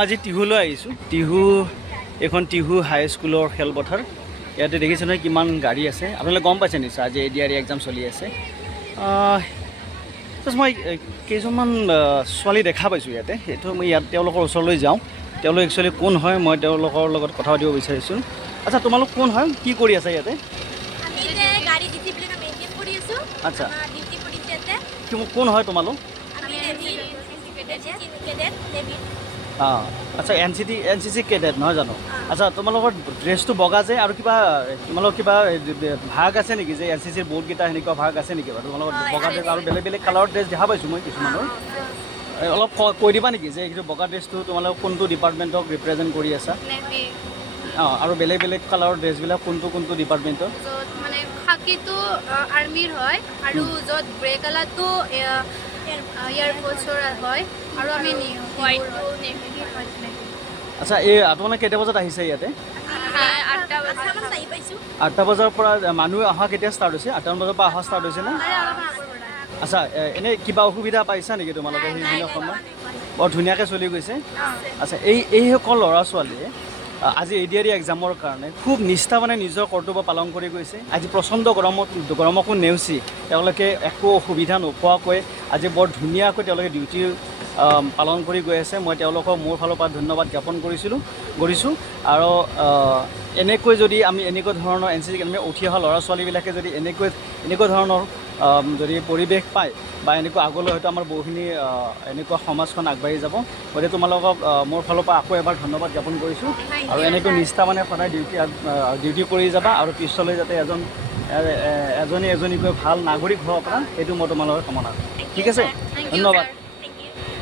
আজি টিহুলৈ আহিছোঁ। টিহু এখন টিহু হাই স্কুলৰ খেলপথাৰ। ইয়াতে দেখিছে নহয় কিমান গাড়ী আছে। আপোনালোকে গম পাইছে নিশ্চয় আজি ADR এক্সাম চলি আছে। মই কেইজনমান ছোৱালী দেখা পাইছোঁ ইয়াতে। সেইটো মই ইয়াত তেওঁলোকৰ ওচৰলৈ যাওঁ। তেওঁলোক একচুৱেলি কোন হয় মই তেওঁলোকৰ লগত কথা পাতিব বিচাৰিছোঁ। আচ্ছা, তোমালোক কোন হয়, কি কৰি আছা ইয়াতে? আচ্ছা, কোন হয় তোমালোক? আচ্ছা, NCC কেডেট নহয় জানো? আচ্ছা, তোমালোকৰ ড্ৰেছটো বগা যে, আৰু তোমালোকৰ কিবা ভাগ আছে নেকি যে NCCৰ বহুতকেইটা সেনেকুৱা ভাগ আছে নেকি বাৰু? তোমালোকৰ বগা ড্ৰেছ আৰু বেলেগ বেলেগ কালাৰৰ ড্ৰেছ দেখা পাইছোঁ মই কিছুমানৰ। অলপ কৈ দিবা নেকি যে এইটো বগা ড্ৰেছটো তোমালোক কোনটো ডিপাৰ্টমেণ্টক ৰিপ্ৰেজেণ্ট কৰি আছা? আৰু বেলেগ বেলেগ কালাৰৰ ড্ৰেছবিলাক কোনটো ডিপাৰ্টমেণ্টৰ? মানে খাকীটো আৰ্মিৰ হয়, আৰু য'ত গ্ৰে কালাৰটো এয়াৰফ'ৰ্চৰ হয়, আৰু আমি আচ্ছা, তোমালোকে কেইটা বজাত আহিছে ইয়াতে? 8টা বজাৰ পৰা মানুহ অহা কেতিয়া ষ্টাৰ্ট হৈছে? 8টামান বজাৰ পৰা অহা ষ্টাৰ্ট হৈছে নে? আচ্ছা, এনেই কিবা অসুবিধা পাইছা নেকি তোমালোকে সেইখিনি সময়ত? বৰ ধুনীয়াকৈ চলি গৈছে। আচ্ছা, এইসকল ল'ৰা ছোৱালীয়ে আজি ADR এক্সামৰ কাৰণে খুব নিষ্ঠা মানে নিজৰ কৰ্তব্য পালন কৰি গৈছে। আজি প্ৰচণ্ড গৰমকো নেওচি তেওঁলোকে একো অসুবিধা নোপোৱাকৈ আজি বৰ ধুনীয়াকৈ তেওঁলোকে ডিউটি পালন কৰি গৈ আছে। মই তেওঁলোকক মোৰ ফালৰ পৰা ধন্যবাদ জ্ঞাপন কৰিছোঁ। আৰু এনেকৈ যদি আমি এনেকুৱা ধৰণৰ NCC আমি উঠি অহা ল'ৰা ছোৱালীবিলাকে যদি এনেকুৱা ধৰণৰ যদি পৰিৱেশ পায় বা এনেকুৱা আগলৈ হয়তো আমাৰ বহুখিনি এনেকুৱা সমাজখন আগবাঢ়ি যাব। গতিকে তোমালোকক মোৰ ফালৰ পৰা আকৌ এবাৰ ধন্যবাদ জ্ঞাপন কৰিছোঁ। আৰু এনেকৈ নিষ্ঠা মানে সদায় ডিউটি কৰি যাবা, আৰু পিছলৈ যাতে এজনীকৈ ভাল নাগৰিক হ'ব পাৰা, সেইটো মই তোমালোকৰ কামনা কৰোঁ। ঠিক আছে, ধন্যবাদ।